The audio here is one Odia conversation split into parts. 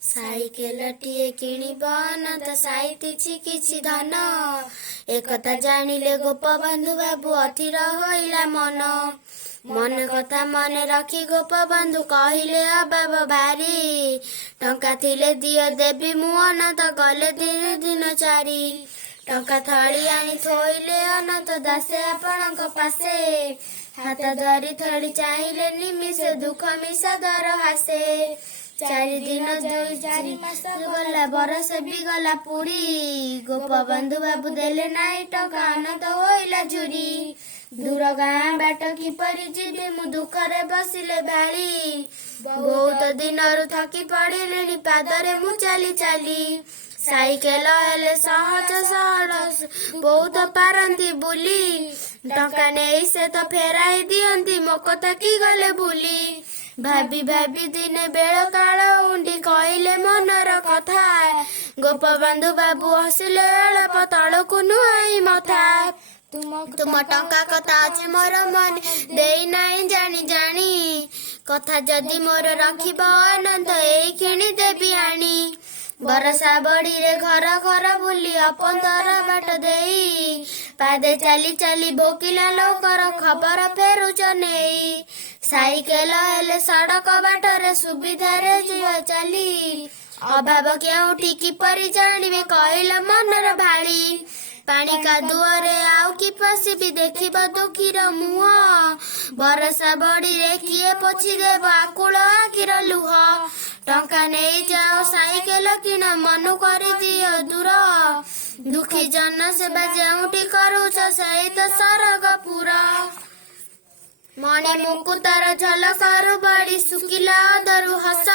ସାଇକେଲଟିଏ କିଣିବ ଅନନ୍ତ ସାଇତିଛି କିଛି ଧନ, ଏକଥା ଜାଣିଲେ ଗୋପବନ୍ଧୁ ବାବୁ ଅଥିର ହୋଇଲା ମନ। ମନ କଥା ମନେ ରଖି ଗୋପବନ୍ଧୁ କହିଲେ ଅଭାବ ଭାରି, ଟଙ୍କା ଥିଲେ ଦିଅ ଦେବି ମୁଁ ଅନନ୍ତ ଗଲେ ଦିନ ଦିନ ଚାରି। ଟଙ୍କା ଥଳି ଆଣି ଥୋଇଲେ ଅନନ୍ତ ଦାସେ ଆପଣଙ୍କ ପାଶେ, ହାତ ଧରି ଥଳି ଚାହିଁଲେ ନିମିଷେ ଦୁଃଖ ମିଶା ଦର ହାସେ। 4 ଦିନ 2 ମାସ ଗଲା ବରଷ ବି ଗଲା ପୁରୀ, ଗୋପବନ୍ଧୁ ବାବୁ ଦେଲେ ନାଇଁ ଟଙ୍କା ଅନନ୍ତ ହୋଇଲା ଝୁରି। ଦୂର ଗାଁ ବାଟ କିପରି ଯିବି ମୁଁ ଦୁଃଖରେ ବସିଲେ ଭାଳି, ବହୁତ ଦିନରୁ ଥକି ପଡ଼ିଲିଣି ପାଦରେ ମୁଁ ଚାଲି ଚାଲି। ସାଇକେଲ ହେଲେ ସହଜ ସରଳ ବହୁତ ପାରନ୍ତି ବୁଲି, ଟଙ୍କା ନେଇ ସେ ତ ଫେରାଇ ଦିଅନ୍ତି ମୋ କଥା କି ଗଲେ ଭୁଲି। ଭାବି ଭାବି ଦିନେ ବେଳ କାଳ ଉଣ୍ଡି କହିଲେ ମନର କଥା, ଗୋପବନ୍ଧୁ ବାବୁ ହସିଲେ ଅଳପ ତଳକୁ ନୁଆଁଇ ମଥା। ତୁମ ଟଙ୍କା କଥା ଅଛି ମୋର ମନେ ଦେଇ ନାହିଁ ଜାଣି ଜାଣି, କଥା ଯଦି ମୋର ରଖିବ ଅନନ୍ତ ଏଇ କିଣି ଦେବି ଆଣି। ବରଷା ବଢିରେ ଘର ଘର ବୁଲି ଅପନ୍ତର ବାଟ ଦେଇ, ପାଦେ ଚାଲି ଚାଲି ଭୋକିଲା ଲୋକର ଖବର ଫେରୁଛ ନେଇ। ସାଇକେଲ ହେଲେ ସଡ଼କ ବାଟରେ ସୁବିଧାରେ ଯିବ ଚାଲି, ଅଭାବ କେଉଁଠି କିପରି ଜାଣିବେ କହିଲ ମନର ଭାଳି। ପାଣି କାଦୁଅରେ ଆଉ କି ପଶିବି ଦେଖିବ ଦୁଃଖୀର ମୁହଁ, ବରଷା ବଢିରେ କିଏ ପୋଛିଦେବ ଆକୁଳ ଆଖିର ଲୁହ। ଟଙ୍କା ନେଇଯାଅ ସାଇକେଲ କିଣ ମନୁ କରିଦିଅ ଦୂର, ଦୁଃଖୀ ଜନ ସେବା ଯେଉଁଠି କରୁଛ ସେଇ ତ ସରଗପୁର। ମଣି ମୁକୁତାର ଝଲକରୁ ବଢି ଶୁଖିଲା ଅଧରୁ ହସ,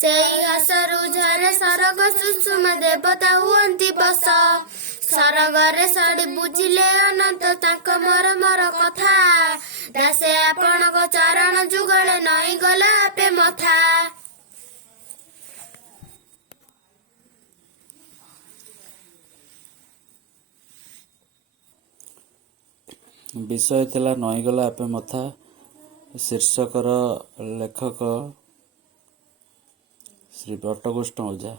ସେଇ ଘାସରୁ ଝରେ ସରଗ ସୁଷୁମ ଦେବତା ହୁଅନ୍ତି ବସ। ସରଗରେ ସଡ଼ି ବୁଝିଲେ ଅନନ୍ତ ତାଙ୍କ ମରମର କଥା, ଦାସେ ଆପଣଙ୍କ ଚରଣ ଯୁଗଳେ ନଇଁ ଗଲା ଆପେ ମଥା। ବିଷୟ ଥିଲା ନଈଗଲା ଆପେ ମଥା। ଶୀର୍ଷକର ଲେଖକ ଶ୍ରୀ ବଟକୃଷ୍ଣ ଓଝା।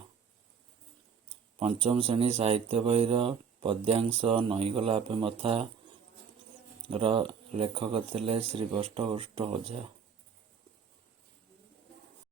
ପଞ୍ଚମ ଶ୍ରେଣୀ ସାହିତ୍ୟ ବହିର ପଦ୍ୟାଂଶ ନଈଗଲା ଆପେ ମଥା ର ଲେଖକ ଥିଲେ ଶ୍ରୀ ବଟକୃଷ୍ଣ ଓଝା।